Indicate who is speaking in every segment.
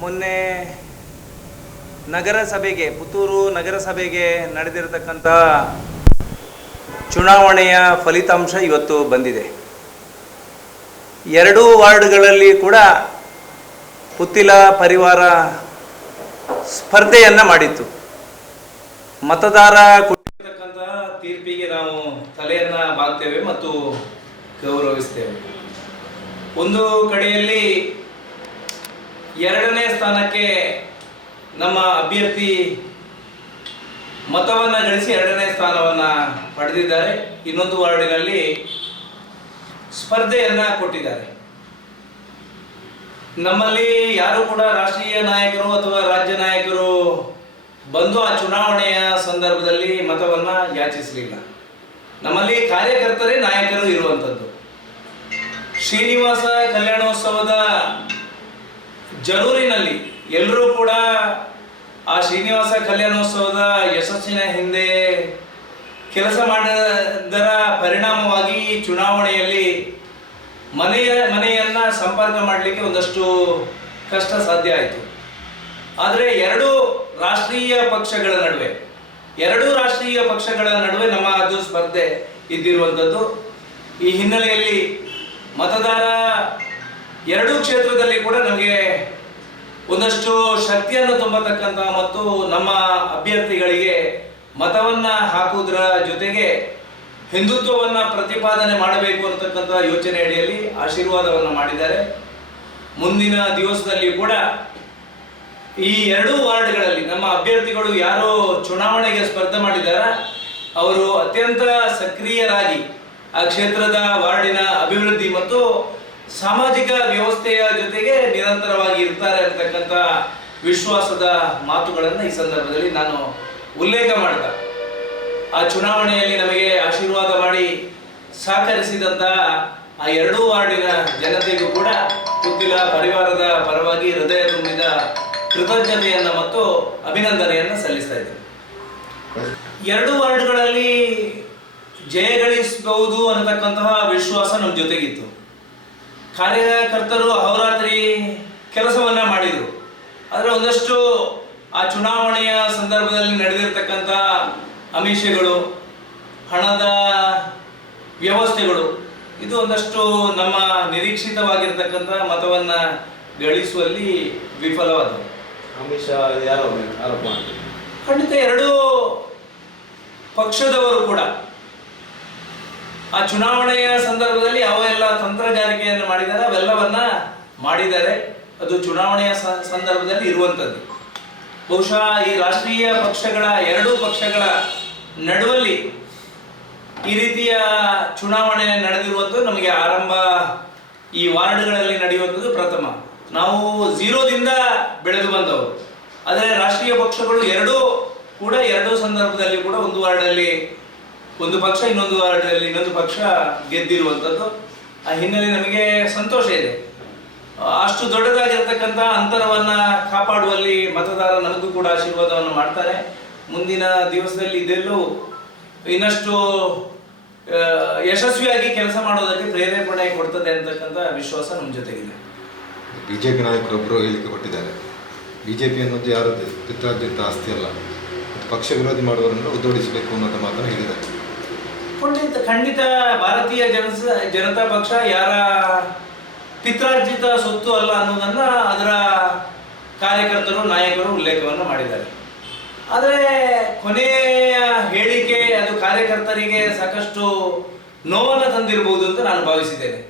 Speaker 1: ಮೊನ್ನೆ ನಗರಸಭೆಗೆ, ಪುತ್ತೂರು ನಗರಸಭೆಗೆ ನಡೆದಿರತಕ್ಕಂಥ ಚುನಾವಣೆಯ ಫಲಿತಾಂಶ ಇವತ್ತು ಬಂದಿದೆ. ಎರಡೂ ವಾರ್ಡ್ಗಳಲ್ಲಿ ಕೂಡ ಪುತ್ತಿಲ ಪರಿವಾರ ಸ್ಪರ್ಧೆಯನ್ನು ಮಾಡಿತ್ತು. ಮತದಾರ ಕೊಟ್ಟಿರ್ತಕ್ಕಂತಹ ತೀರ್ಪಿಗೆ ನಾವು ತಲೆಯನ್ನ ಬಾಗ್ತೇವೆ ಮತ್ತು ಗೌರವಿಸ್ತೇವೆ. ಒಂದು ಕಡೆಯಲ್ಲಿ ಎರಡನೇ ಸ್ಥಾನಕ್ಕೆ ನಮ್ಮ ಅಭ್ಯರ್ಥಿ ಮತವನ್ನು ಗಳಿಸಿ ಎರಡನೇ ಸ್ಥಾನವನ್ನು ಪಡೆದಿದ್ದಾರೆ. ಇನ್ನೊಂದು ವಾರ್ಡಿನಲ್ಲಿ ಸ್ಪರ್ಧೆಯನ್ನ ಕೊಟ್ಟಿದ್ದಾರೆ. ನಮ್ಮಲ್ಲಿ ಯಾರು ಕೂಡ ರಾಷ್ಟ್ರೀಯ ನಾಯಕರು ಅಥವಾ ರಾಜ್ಯ ನಾಯಕರು ಬಂದು ಆ ಚುನಾವಣೆಯ ಸಂದರ್ಭದಲ್ಲಿ ಮತವನ್ನ ಯಾಚಿಸಲಿಲ್ಲ. ನಮ್ಮಲ್ಲಿ ಕಾರ್ಯಕರ್ತರೇ ನಾಯಕರು ಇರುವಂಥದ್ದು ಶ್ರೀನಿವಾಸ ಕಲ್ಯಾಣೋತ್ಸವದ ಜರೂರಿನಲ್ಲಿ. ಎಲ್ಲರೂ ಕೂಡ ಆ ಶ್ರೀನಿವಾಸ ಕಲ್ಯಾಣೋತ್ಸವದ ಯಶಸ್ಸಿನ ಹಿಂದೆ ಕೆಲಸ ಮಾಡಿದರ ಪರಿಣಾಮವಾಗಿ ಚುನಾವಣೆಯಲ್ಲಿ ಮನೆಯ, ಮನೆಯನ್ನ ಸಂಪರ್ಕ ಮಾಡಲಿಕ್ಕೆ ಒಂದಷ್ಟು ಕಷ್ಟ ಸಾಧ್ಯ ಆಯಿತು. ಆದರೆ ಎರಡು ರಾಷ್ಟ್ರೀಯ ಪಕ್ಷಗಳ ನಡುವೆ, ಎರಡೂ ರಾಷ್ಟ್ರೀಯ ಪಕ್ಷಗಳ ನಡುವೆ ನಮ್ಮ ಅದು ಸ್ಪರ್ಧೆ ಇದ್ದಿರುವಂಥದ್ದು. ಈ ಹಿನ್ನೆಲೆಯಲ್ಲಿ ಮತದಾರ ಎರಡೂ ಕ್ಷೇತ್ರದಲ್ಲಿ ಕೂಡ ನಮಗೆ ಒಂದಷ್ಟು ಶಕ್ತಿಯನ್ನು ತುಂಬತಕ್ಕಂತಹ ಮತ್ತು ನಮ್ಮ ಅಭ್ಯರ್ಥಿಗಳಿಗೆ ಮತವನ್ನ ಹಾಕುವುದರ ಜೊತೆಗೆ ಹಿಂದುತ್ವವನ್ನ ಪ್ರತಿಪಾದನೆ ಮಾಡಬೇಕು ಅನ್ನತಕ್ಕಂಥ ಯೋಚನೆ ಅಡಿಯಲ್ಲಿ ಆಶೀರ್ವಾದವನ್ನು ಮಾಡಿದ್ದಾರೆ. ಮುಂದಿನ ದಿವಸದಲ್ಲಿ ಕೂಡ ಈ ಎರಡೂ ವಾರ್ಡ್ಗಳಲ್ಲಿ ನಮ್ಮ ಅಭ್ಯರ್ಥಿಗಳು ಯಾರು ಚುನಾವಣೆಗೆ ಸ್ಪರ್ಧೆ ಮಾಡಿದಾರ, ಅವರು ಅತ್ಯಂತ ಸಕ್ರಿಯರಾಗಿ ಆ ಕ್ಷೇತ್ರದ ವಾರ್ಡಿನ ಅಭಿವೃದ್ಧಿ ಮತ್ತು ಸಾಮಾಜಿಕ ವ್ಯವಸ್ಥೆಯ ಜೊತೆಗೆ ನಿರಂತರವಾಗಿ ಇರ್ತಾರೆ ಅಂತಕ್ಕಂಥ ವಿಶ್ವಾಸದ ಮಾತುಗಳನ್ನು ಈ ಸಂದರ್ಭದಲ್ಲಿ ನಾನು ಉಲ್ಲೇಖ ಮಾಡಿದ. ಆ ಚುನಾವಣೆಯಲ್ಲಿ ನಮಗೆ ಆಶೀರ್ವಾದ ಮಾಡಿ ಸಹಕರಿಸಿದಂಥ ಆ ಎರಡೂ ವಾರ್ಡಿನ ಜನತೆಗೂ ಕೂಡ ಕುತ್ತಿಲ ಪರಿವಾರದ ಪರವಾಗಿ ಹೃದಯ ತುಂಬಿದ ಕೃತಜ್ಞತೆಯನ್ನ ಮತ್ತು ಅಭಿನಂದನೆಯನ್ನು ಸಲ್ಲಿಸ್ತಾ ಇದ್ದೇನೆ. ಎರಡು ವಾರ್ಡ್ಗಳಲ್ಲಿ ಜಯಗಳಿಸಬಹುದು ಅನ್ನತಕ್ಕಂತಹ ವಿಶ್ವಾಸ ನಮ್ಮ ಜೊತೆಗಿತ್ತು. ಕಾರ್ಯಕರ್ತರು ಅಹೋರಾತ್ರಿ ಕೆಲಸವನ್ನ ಮಾಡಿದರು. ಆದರೆ ಒಂದಷ್ಟು ಆ ಚುನಾವಣೆಯ ಸಂದರ್ಭದಲ್ಲಿ ನಡೆದಿರ್ತಕ್ಕಂಥ ಅಮಿಷಗಳು ಹಣದ ವ್ಯವಸ್ಥೆಗಳು ಇದು ಒಂದಷ್ಟು ನಮ್ಮ ನಿರೀಕ್ಷಿತವಾಗಿರ್ತಕ್ಕಂಥ ಮತವನ್ನ ಗಳಿಸುವಲ್ಲಿ ವಿಫಲವಾದವು.
Speaker 2: ಅಮಿಷ ಯಾರು ಆರೋಪ
Speaker 1: ಖಂಡಿತ ಎರಡೂ ಪಕ್ಷದವರು ಕೂಡ ಆ ಚುನಾವಣೆಯ ಸಂದರ್ಭದಲ್ಲಿ ಯಾವ ಎಲ್ಲ ತಂತ್ರಗಾರಿಕೆಯನ್ನು ಮಾಡಿದ್ದಾರೆ ಅವೆಲ್ಲವನ್ನ ಮಾಡಿದ್ದಾರೆ. ಅದು ಚುನಾವಣೆಯ ಸಂದರ್ಭದಲ್ಲಿ ಇರುವಂಥದ್ದು ಬಹುಶಃ ಈ ರಾಷ್ಟ್ರೀಯ ಪಕ್ಷಗಳ ಎರಡೂ ಪಕ್ಷಗಳ ನಡುವಲ್ಲಿ ಈ ರೀತಿಯ ಚುನಾವಣೆ ನಡೆದಿರುವಂಥದ್ದು ನಮಗೆ ಆರಂಭ ಈ ವಾರ್ಡ್ಗಳಲ್ಲಿ ನಡೆಯುವಂಥದ್ದು ಪ್ರಥಮ. ನಾವು ಝೀರೋದಿಂದ ಬೆಳೆದು ಬಂದವರು. ಆದರೆ ರಾಷ್ಟ್ರೀಯ ಪಕ್ಷಗಳು ಎರಡೂ ಕೂಡ, ಎರಡೂ ಸಂದರ್ಭದಲ್ಲಿ ಕೂಡ ಒಂದು ವಾರ್ಡಲ್ಲಿ ಒಂದು ಪಕ್ಷ, ಇನ್ನೊಂದು ವಾರ್ಡಲ್ಲಿ ಇನ್ನೊಂದು ಪಕ್ಷ ಗೆದ್ದಿರುವಂಥದ್ದು. ಆ ಹಿನ್ನೆಲೆ ನಮಗೆ ಸಂತೋಷ ಇದೆ. ಅಷ್ಟು ದೊಡ್ಡದಾಗಿರ್ತಕ್ಕಂಥ ಅಂತರವನ್ನ ಕಾಪಾಡುವಲ್ಲಿ ಮತದಾರ ನನಗೂ ಕೂಡ ಆಶೀರ್ವಾದವನ್ನು ಮಾಡ್ತಾರೆ. ಮುಂದಿನ ದಿವಸದಲ್ಲಿ ಇದೆಲ್ಲೂ ಇನ್ನಷ್ಟು ಯಶಸ್ವಿಯಾಗಿ ಕೆಲಸ ಮಾಡೋದಕ್ಕೆ ಪ್ರೇರೇಪಣೆ ಕೊಡ್ತದೆ ಅಂತಕ್ಕಂಥ ವಿಶ್ವಾಸ ನಮ್ಮ ಜೊತೆಗಿದೆ.
Speaker 3: ಬಿಜೆಪಿ ನಾಯಕರೊಬ್ಬರು ಹೇಳಿಕೆ ಕೊಟ್ಟಿದ್ದಾರೆ. ಬಿಜೆಪಿ ಅನ್ನೋದು ಯಾರದ್ದು ಪಿತ್ರಾರ್ಜಿತ ಆಸ್ತಿ ಅಲ್ಲ. ಪಕ್ಷ ವಿರೋಧಿ ಮಾಡುವವರನ್ನು ಉದ್ದೋಡಿಸಬೇಕು ಅನ್ನೋದು ಮಾತನ್ನು ಹೇಳಿದ್ದಾರೆ.
Speaker 1: ಖಂಡಿತ ಖಂಡಿತ ಭಾರತೀಯ ಜನಸ, ಜನತಾ ಪಕ್ಷ ಯಾರ ಪಿತ್ರಾರ್ಜಿತ ಸೊತ್ತು ಅಲ್ಲ ಅನ್ನೋದನ್ನ ಅದರ ಕಾರ್ಯಕರ್ತರು, ನಾಯಕರು ಉಲ್ಲೇಖವನ್ನು ಮಾಡಿದ್ದಾರೆ. ಆದರೆ ಕೊನೆಯ ಹೇಳಿಕೆ ಅದು ಕಾರ್ಯಕರ್ತರಿಗೆ ಸಾಕಷ್ಟು ನೋವನ್ನು ತಂದಿರಬಹುದು ಅಂತ ನಾನು ಭಾವಿಸಿದ್ದೇನೆ.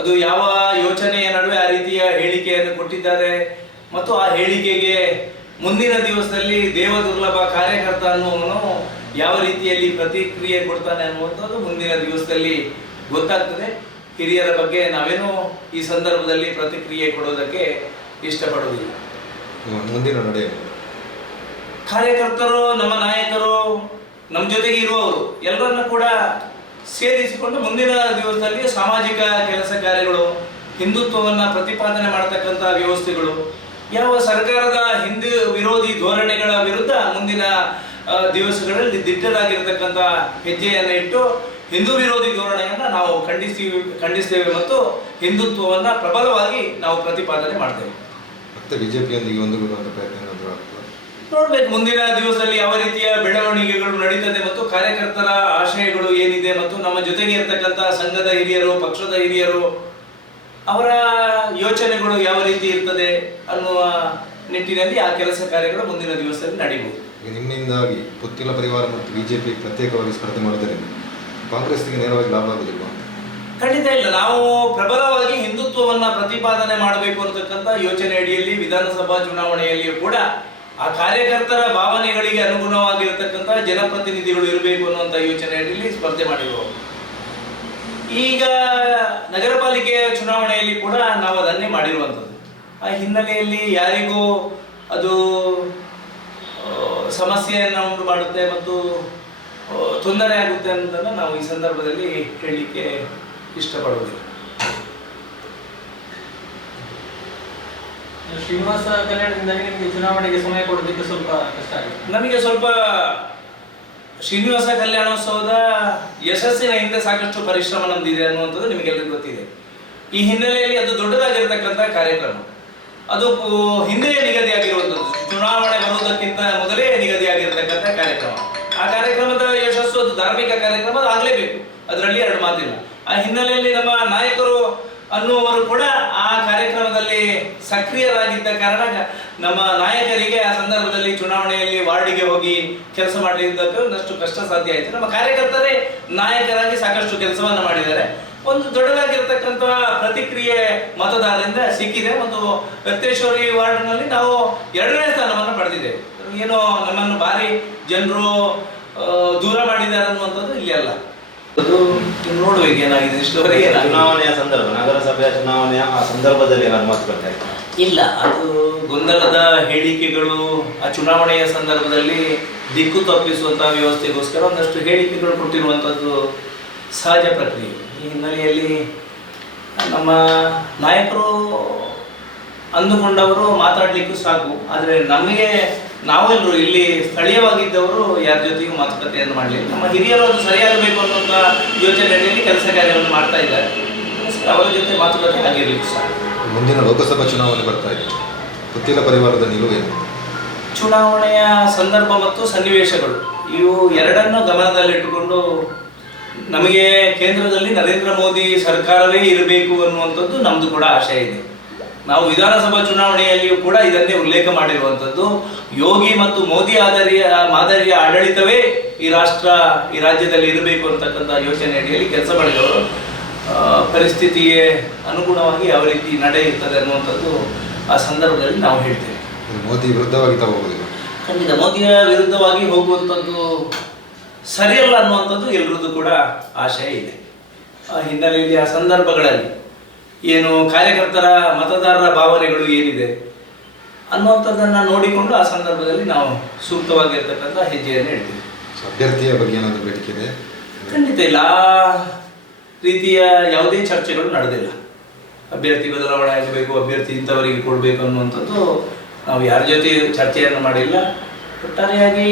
Speaker 1: ಅದು ಯಾವ ಯೋಚನೆಯ ನಡುವೆ ಆ ರೀತಿಯ ಹೇಳಿಕೆಯನ್ನು ಕೊಟ್ಟಿದ್ದಾರೆ ಮತ್ತು ಆ ಹೇಳಿಕೆಗೆ ಮುಂದಿನ ದಿವಸದಲ್ಲಿ ದೇವ ದುರ್ಲಭ ಕಾರ್ಯಕರ್ತ ಅನ್ನುವನು ಯಾವ ರೀತಿಯಲ್ಲಿ ಪ್ರತಿಕ್ರಿಯೆ ಕೊಡ್ತಾನೆ ಅನ್ನುವಂಥದ್ದು ಮುಂದಿನ ದಿವಸದಲ್ಲಿ ಗೊತ್ತಾಗ್ತದೆ. ಹಿರಿಯರ ಬಗ್ಗೆ ನಾವೇನು ಈ ಸಂದರ್ಭದಲ್ಲಿ ಪ್ರತಿಕ್ರಿಯೆ ಕೊಡೋದಕ್ಕೆ ಇಷ್ಟಪಡುವುದಿಲ್ಲ.
Speaker 3: ಮುಂದಿನ ನಡೆ
Speaker 1: ಕಾರ್ಯಕರ್ತರು ನಮ್ಮ ನಾಯಕರು ನಮ್ಮ ಜೊತೆಗೆ ಇರುವವರು ಎಲ್ಲರನ್ನ ಕೂಡ ಸೇರಿಸಿಕೊಂಡು ಮುಂದಿನ ದಿವಸದಲ್ಲಿ ಸಾಮಾಜಿಕ ಕೆಲಸ ಕಾರ್ಯಗಳು ಹಿಂದುತ್ವವನ್ನ ಪ್ರತಿಪಾದನೆ ಮಾಡತಕ್ಕಂಥ ವ್ಯವಸ್ಥೆಗಳು ಯಾವ ಸರ್ಕಾರದ ಹಿಂದೂ ವಿರೋಧಿ ಧೋರಣೆಗಳ ವಿರುದ್ಧ ಮುಂದಿನ ದಿವಸಗಳಲ್ಲಿ ದಿಟ್ಟದಾಗಿರತಕ್ಕಂಥ ಹೆಜ್ಜೆಯನ್ನು ಇಟ್ಟು ಹಿಂದೂ ವಿರೋಧಿ ಧೋರಣೆಯನ್ನು ನಾವು ಖಂಡಿಸ್ತೀವಿ ಖಂಡಿಸ್ತೇವೆ ಮತ್ತು ಹಿಂದುತ್ವವನ್ನ ಪ್ರಬಲವಾಗಿ ನಾವು ಪ್ರತಿಪಾದನೆ ಮಾಡ್ತೇವೆ.
Speaker 3: ಮತ್ತೆ ಬಿಜೆಪಿಯೊಂದಿಗೆ ಒಂದು ಪ್ರಯತ್ನ
Speaker 1: ನೋಡ್ಬೇಕು ಮುಂದಿನ ದಿವಸದಲ್ಲಿ ಯಾವ ರೀತಿಯ ಬೆಳವಣಿಗೆಗಳು ನಡೀತದೆ ಮತ್ತು ಕಾರ್ಯಕರ್ತರ ಆಶಯಗಳು ಏನಿದೆ ಮತ್ತು ನಮ್ಮ ಜೊತೆಗೆ ಇರ್ತಕ್ಕಂಥ ಸಂಘದ ಹಿರಿಯರು ಪಕ್ಷದ ಹಿರಿಯರು ಅವರ ಯೋಚನೆಗಳು ಯಾವ ರೀತಿ ಇರ್ತದೆ ಅನ್ನುವ ನಿಟ್ಟಿನಲ್ಲಿ ಆ ಕೆಲಸ ಕಾರ್ಯಗಳು ಮುಂದಿನ ದಿವಸದಲ್ಲಿ ನಡೆಯಬಹುದು
Speaker 3: ಈಗ ನಿಮ್ಮಿಂದಾಗಿ ಪುತ್ತಿಲ ಪರಿವಾರ ಮತ್ತು ಬಿಜೆಪಿ ಪ್ರತ್ಯೇಕವಾಗಿ ಸ್ಪರ್ಧೆ ಮಾಡಿದರೆ ಕಾಂಗ್ರೆಸ್ಗೆ ನೇರವಾಗಿ ಲಾಭ ಆಗಲಿಲ್ಲ
Speaker 1: ಖಂಡಿತ ಇಲ್ಲ. ನಾವು ಪ್ರಬಲವಾಗಿ ಹಿಂದುತ್ವವನ್ನ ಪ್ರತಿಪಾದನೆ ಮಾಡಬೇಕು ಅನ್ನತಕ್ಕಂಥ ಯೋಚನೆ ಅಡಿಯಲ್ಲಿ ವಿಧಾನಸಭಾ ಚುನಾವಣೆಯಲ್ಲಿಯೂ ಕೂಡ ಆ ಕಾರ್ಯಕರ್ತರ ಭಾವನೆಗಳಿಗೆ ಅನುಗುಣವಾಗಿರತಕ್ಕಂಥ ಜನಪ್ರತಿನಿಧಿಗಳು ಇರಬೇಕು ಅನ್ನುವಂಥ ಯೋಚನೆ ಅಡಿಯಲ್ಲಿ ಸ್ಪರ್ಧೆ ಮಾಡಿರುವ ಈಗ ನಗರ ಪಾಲಿಕೆಯ ಚುನಾವಣೆಯಲ್ಲಿ ಕೂಡ ನಾವು ಅದನ್ನೇ ಮಾಡಿರುವಂಥದ್ದು. ಆ ಹಿನ್ನೆಲೆಯಲ್ಲಿ ಯಾರಿಗೂ ಅದು ಸಮಸ್ಯೆಯನ್ನು ಉಂಟು ಮಾಡುತ್ತೆ ಮತ್ತು ತೊಂದರೆ ಆಗುತ್ತೆ ಅನ್ನೋದನ್ನು ನಾವು ಈ ಸಂದರ್ಭದಲ್ಲಿ ಹೇಳಲಿಕ್ಕೆ ಇಷ್ಟಪಡುವುದಿಲ್ಲ.
Speaker 4: ಶ್ರೀನಿವಾಸ ಕಲ್ಯಾಣದಿಂದಾಗಿ ನಿಮಗೆ ಚುನಾವಣೆಗೆ ಸಮಯ ಕೊಡೋದಕ್ಕೆ ಸ್ವಲ್ಪ ಕಷ್ಟ ಆಗಿದೆ
Speaker 1: ನಮಗೆ ಸ್ವಲ್ಪ ಶ್ರೀನಿವಾಸ ಕಲ್ಯಾಣೋತ್ಸವದ ಯಶಸ್ಸಿನ ಹಿಂದೆ ಸಾಕಷ್ಟು ಪರಿಶ್ರಮ ನಮ್ದಿದೆ ಅನ್ನುವಂಥದ್ದು ನಿಮಗೆಲ್ಲರಿಗೂ ಗೊತ್ತಿದೆ. ಈ ಹಿನ್ನೆಲೆಯಲ್ಲಿ ಅದು ದೊಡ್ಡದಾಗಿರ್ತಕ್ಕಂಥ ಕಾರ್ಯಕ್ರಮ. ಅದು ಹಿಂದೆಯೇ ನಿಗದಿಯಾಗಿರುವಂಥದ್ದು. ಚುನಾವಣೆ ಬರುವುದಕ್ಕಿಂತ ಮೊದಲೇ ನಿಗದಿಯಾಗಿರತಕ್ಕಂಥ ಕಾರ್ಯಕ್ರಮ. ಆ ಕಾರ್ಯಕ್ರಮದ ಯಶಸ್ಸು ಅದು ಧಾರ್ಮಿಕ ಕಾರ್ಯಕ್ರಮ ಆಗಲೇಬೇಕು. ಅದರಲ್ಲಿ ಎರಡು ಮಾತಿಲ್ಲ. ಆ ಹಿನ್ನೆಲೆಯಲ್ಲಿ ನಮ್ಮ ನಾಯಕರು ಅನ್ನುವರು ಕೂಡ ಆ ಕಾರ್ಯಕ್ರಮದಲ್ಲಿ ಸಕ್ರಿಯರಾಗಿದ್ದ ಕಾರಣ ನಮ್ಮ ನಾಯಕರಿಗೆ ಆ ಸಂದರ್ಭದಲ್ಲಿ ಚುನಾವಣೆಯಲ್ಲಿ ವಾರ್ಡಿಗೆ ಹೋಗಿ ಕೆಲಸ ಮಾಡಲಿದ್ದಕ್ಕೆ ಒಂದಷ್ಟು ಕಷ್ಟ ಸಾಧ್ಯ ಆಯಿತು. ನಮ್ಮ ಕಾರ್ಯಕರ್ತರೇ ನಾಯಕರಾಗಿ ಸಾಕಷ್ಟು ಕೆಲಸವನ್ನು ಮಾಡಿದ್ದಾರೆ. ಒಂದು ದೊಡ್ಡದಾಗಿರ್ತಕ್ಕಂತಹ ಪ್ರತಿಕ್ರಿಯೆ ಮತದಾರರಿಂದ ಸಿಕ್ಕಿದೆ. ಮತ್ತು ರಕ್ತೇಶ್ವರಿ ವಾರ್ಡ್ನಲ್ಲಿ ನಾವು ಎರಡನೇ ಸ್ಥಾನವನ್ನು ಪಡೆದಿದ್ದೇವೆ. ಏನೋ ನಮ್ಮನ್ನು ಭಾರಿ ಜನರು ದೂರ ಮಾಡಿದ್ದಾರೆ ಅನ್ನುವಂಥದ್ದು ಇಲ್ಲಿ ಅಲ್ಲ. ಅದು ನೋಡ್ಬೇಕು ಏನಾಗಿದೆ ಇಷ್ಟವರೆಗೆ
Speaker 2: ಚುನಾವಣೆಯ ಸಂದರ್ಭ ನಗರಸಭೆಯ ಚುನಾವಣೆಯ ಆ ಸಂದರ್ಭದಲ್ಲಿ ಏನಾದ್ರು ಮಾತುಕತೆ ಆಯ್ತಾ
Speaker 1: ಇಲ್ಲ ಅದು ಗೊಂದಲದ ಹೇಳಿಕೆಗಳು ಆ ಚುನಾವಣೆಯ ಸಂದರ್ಭದಲ್ಲಿ ದಿಕ್ಕು ತಪ್ಪಿಸುವಂತಹ ವ್ಯವಸ್ಥೆಗೋಸ್ಕರ ಒಂದಷ್ಟು ಹೇಳಿಕೆಗಳು ಕೊಟ್ಟಿರುವಂಥದ್ದು ಸಹಜ ಪ್ರಕ್ರಿಯೆ. ಈ ಹಿನ್ನೆಲೆಯಲ್ಲಿ ನಮ್ಮ ನಾಯಕರು ಅಂದುಕೊಂಡವರು ಮಾತಾಡ್ಲಿಕ್ಕೂ ಸಾಕು. ಆದರೆ ನಮಗೆ ನಾವೆಲ್ಲರೂ ಇಲ್ಲಿ ಸ್ಥಳೀಯವಾಗಿದ್ದವರು ಯಾರ ಜೊತೆಗೂ ಮಾತುಕತೆಯನ್ನು ಮಾಡಲಿಲ್ಲ. ನಮ್ಮ ಹಿರಿಯರು ಅದು ಸರಿಯಾಗಬೇಕು ಅನ್ನುವಂಥ ಯೋಚನೆಯಲ್ಲಿ ಕೆಲಸ ಕಾರ್ಯವನ್ನು ಮಾಡ್ತಾ ಇದ್ದಾರೆ. ಅವರ ಜೊತೆ ಮಾತುಕತೆ ಆಗಿರ್ಲಿಕ್ಕೆ ಸಾಕು.
Speaker 3: ಮುಂದಿನ ಲೋಕಸಭಾ ಚುನಾವಣೆ ಬರ್ತಾ ಇದೆ. ಪುತ್ತಿಲ ಪರಿವಾರದ ನಿಲುವೇನು
Speaker 1: ಚುನಾವಣೆಯ ಸಂದರ್ಭ ಮತ್ತು ಸನ್ನಿವೇಶಗಳು. ಇವು ಎರಡನ್ನು ಗಮನದಲ್ಲಿಟ್ಟುಕೊಂಡು ನಮಗೆ ಕೇಂದ್ರದಲ್ಲಿ ನರೇಂದ್ರ ಮೋದಿ ಸರ್ಕಾರವೇ ಇರಬೇಕು ಅನ್ನುವಂಥದ್ದು ನಮ್ಮದು ಕೂಡ ಆಶಯ ಇದೆ. ನಾವು ವಿಧಾನಸಭಾ ಚುನಾವಣೆಯಲ್ಲಿಯೂ ಕೂಡ ಇದನ್ನೇ ಉಲ್ಲೇಖ ಮಾಡಿರುವಂಥದ್ದು. ಯೋಗಿ ಮತ್ತು ಮೋದಿ ಆದರಿಯ ಮಾದರಿಯ ಆಡಳಿತವೇ ಈ ರಾಷ್ಟ್ರ ಈ ರಾಜ್ಯದಲ್ಲಿ ಇರಬೇಕು ಅಂತಕ್ಕಂಥ ಯೋಚನೆ ಅಡಿಯಲ್ಲಿ ಕೆಲಸ ಮಾಡಿದವರು. ಪರಿಸ್ಥಿತಿಗೆ ಅನುಗುಣವಾಗಿ ಯಾವ ರೀತಿ ನಡೆಯುತ್ತದೆ ಇರ್ತದೆ ಅನ್ನುವಂಥದ್ದು ಆ ಸಂದರ್ಭದಲ್ಲಿ ನಾವು ಹೇಳ್ತೇವೆ.
Speaker 3: ಮೋದಿ ವಿರುದ್ಧವಾಗಿ ತಗೋಬಹುದು
Speaker 1: ಖಂಡಿತ ಮೋದಿಯ ವಿರುದ್ಧವಾಗಿ ಹೋಗುವಂಥದ್ದು ಸರಿಯಲ್ಲ ಅನ್ನುವಂಥದ್ದು ಎಲ್ಲರದ್ದು ಕೂಡ ಆಶಯ ಇದೆ. ಆ ಹಿನ್ನೆಲೆಯಲ್ಲಿ ಆ ಸಂದರ್ಭಗಳಲ್ಲಿ ಏನು ಕಾರ್ಯಕರ್ತರ ಮತದಾರರ ಭಾವನೆಗಳು ಏನಿದೆ ಅನ್ನುವಂಥದ್ದನ್ನು ನೋಡಿಕೊಂಡು ಆ ಸಂದರ್ಭದಲ್ಲಿ ನಾವು ಸೂಕ್ತವಾಗಿರ್ತಕ್ಕಂಥ ಹೆಜ್ಜೆಯನ್ನು ಇಡ್ತೀವಿ.
Speaker 3: ಅಭ್ಯರ್ಥಿಯ ಬಗ್ಗೆ ಏನಾದರೂ ಬೇಡಿಕೆ ಇದೆ?
Speaker 1: ಖಂಡಿತ ಇಲ್ಲ. ಆ ರೀತಿಯ ಯಾವುದೇ ಚರ್ಚೆಗಳು ನಡೆದಿಲ್ಲ. ಅಭ್ಯರ್ಥಿ ಬದಲಾವಣೆ ಆಗಬೇಕು ಅಭ್ಯರ್ಥಿ ಇಂಥವರಿಗೆ ಕೊಡಬೇಕು ಅನ್ನುವಂಥದ್ದು ನಾವು ಯಾರ ಜೊತೆ ಚರ್ಚೆಯನ್ನು ಮಾಡಿಲ್ಲ. ಒಟ್ಟಾರೆಯಾಗಿ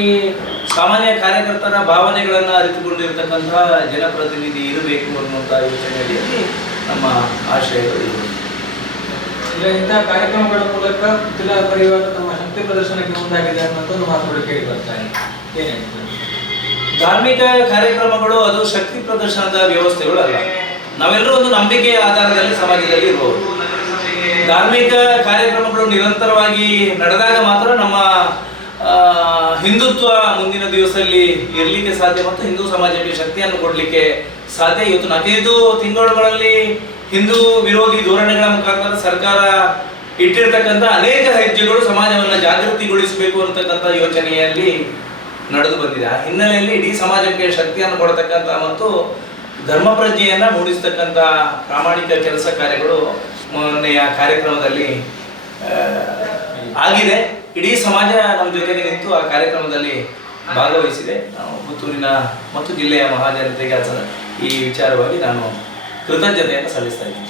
Speaker 1: ಸಾಮಾನ್ಯ ಕಾರ್ಯಕರ್ತರ ಭಾವನೆಗಳನ್ನು ಅರಿತುಕೊಂಡಿರ್ತಕ್ಕಂಥ ಜನಪ್ರತಿನಿಧಿ ಇರಬೇಕು ಅನ್ನುವಂಥ ಯೋಚನೆಯಲ್ಲಿ ನಮ್ಮ ಆಶಯಗಳು ಇವೆ.
Speaker 4: ಈಗ ಇಂತಹ ಕಾರ್ಯಕ್ರಮಗಳ ಮೂಲಕ ಜಿಲ್ಲಾ ಪರಿವಾರ ತಮ್ಮ ಶಕ್ತಿ ಪ್ರದರ್ಶನಕ್ಕೆ ಮುಂದಾಗಿದೆ ಅನ್ನೋದೊಂದು ಮಾತುಗಳು ಕೇಳಿ ಬರ್ತಾ ಇದೆ.
Speaker 1: ಧಾರ್ಮಿಕ ಕಾರ್ಯಕ್ರಮಗಳು ಅದು ಶಕ್ತಿ ಪ್ರದರ್ಶನದ ವ್ಯವಸ್ಥೆಗಳು ಅಲ್ಲ. ನಾವೆಲ್ಲರೂ ಒಂದು ನಂಬಿಕೆಯ ಆಧಾರದಲ್ಲಿ ಸಮಾಜದಲ್ಲಿ ಇರುವವರು ಧಾರ್ಮಿಕ ಕಾರ್ಯಕ್ರಮಗಳು ನಿರಂತರವಾಗಿ ನಡೆದಾಗ ಮಾತ್ರ ನಮ್ಮ ಹಿಂದುತ್ವ ಮುಂದಿನ ದಿವಸದಲ್ಲಿ ಇರಲಿಕ್ಕೆ ಸಾಧ್ಯ ಮತ್ತು ಹಿಂದೂ ಸಮಾಜಕ್ಕೆ ಶಕ್ತಿಯನ್ನು ಕೊಡಲಿಕ್ಕೆ ಸಾಧ್ಯ. ಇವತ್ತು ನಾಲ್ಕೈದು ತಿಂಗಳುಗಳಲ್ಲಿ ಹಿಂದೂ ವಿರೋಧಿ ಧೋರಣೆಗಳ ಮುಖಾಂತರ ಸರ್ಕಾರ ಇಟ್ಟಿರ್ತಕ್ಕಂಥ ಅನೇಕ ಹೆಜ್ಜೆಗಳು ಸಮಾಜವನ್ನು ಜಾಗೃತಿಗೊಳಿಸಬೇಕು ಅಂತಕ್ಕಂಥ ಯೋಚನೆಯಲ್ಲಿ ನಡೆದು ಬಂದಿದೆ. ಆ ಹಿನ್ನೆಲೆಯಲ್ಲಿ ಇಡೀ ಸಮಾಜಕ್ಕೆ ಶಕ್ತಿಯನ್ನು ಕೊಡತಕ್ಕಂಥ ಮತ್ತು ಧರ್ಮ ಪ್ರಜ್ಞೆಯನ್ನು ಮೂಡಿಸ್ತಕ್ಕಂಥ ಪ್ರಾಮಾಣಿಕ ಕೆಲಸ ಕಾರ್ಯಗಳು ಮೊನ್ನೆಯ ಕಾರ್ಯಕ್ರಮದಲ್ಲಿ ಆಗಿದೆ. ಇಡೀ ಸಮಾಜ ನಮ್ಮ ಜೊತೆಗೆ ನಿಂತು ಆ ಕಾರ್ಯಕ್ರಮದಲ್ಲಿ ಭಾಗವಹಿಸಿದೆ. ಪುತ್ತೂರಿನ ಮತ್ತು ಜಿಲ್ಲೆಯ ಮಹಾಜನತೆಗೆ ಈ ವಿಚಾರವಾಗಿ ನಾನು ಕೃತಜ್ಞತೆಯನ್ನು ಸಲ್ಲಿಸ್ತಾ ಇದ್ದೀನಿ.